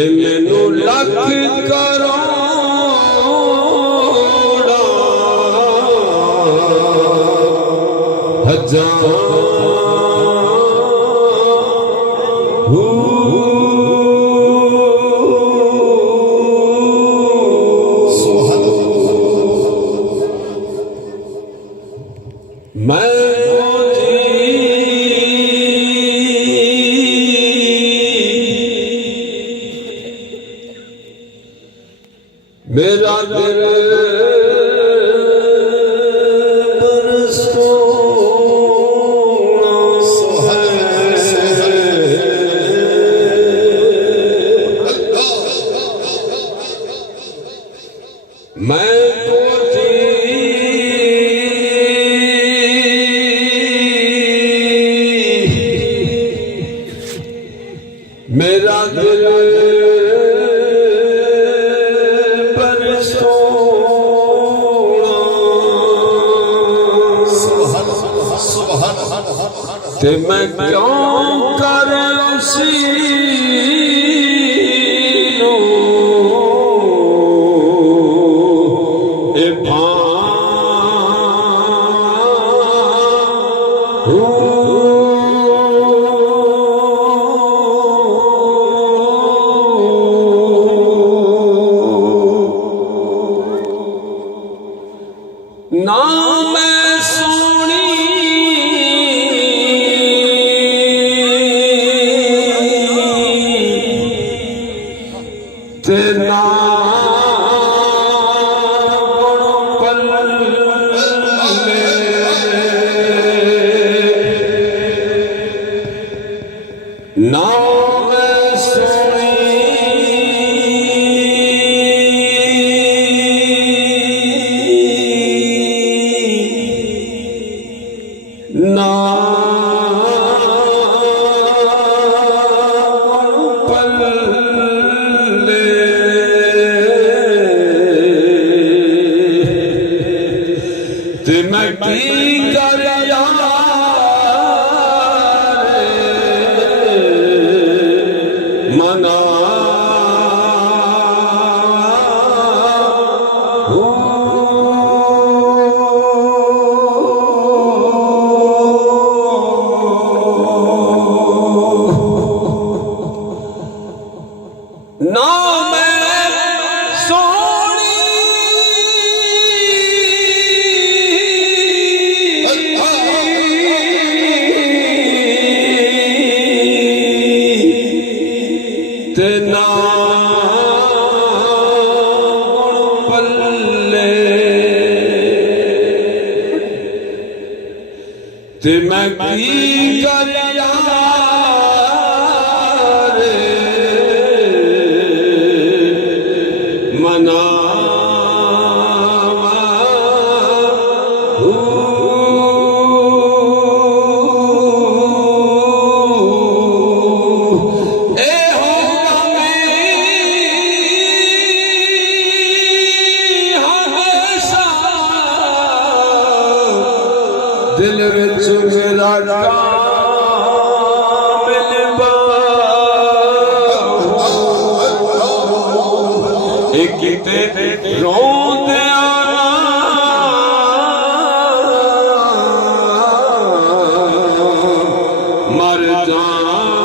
जे मैनू लख करोड़ा हजार मेरा दिल मैं मेरा दिल पर ते मैं क्यों कर उसी ना मैं सोनी ते ना ना मैं सोनी ना पल्ले ते मैं की कर मना ना मैं सोनी ते ना पल्ले ते मैं की कर मना दिल विच मेरा रोंदे मर जावां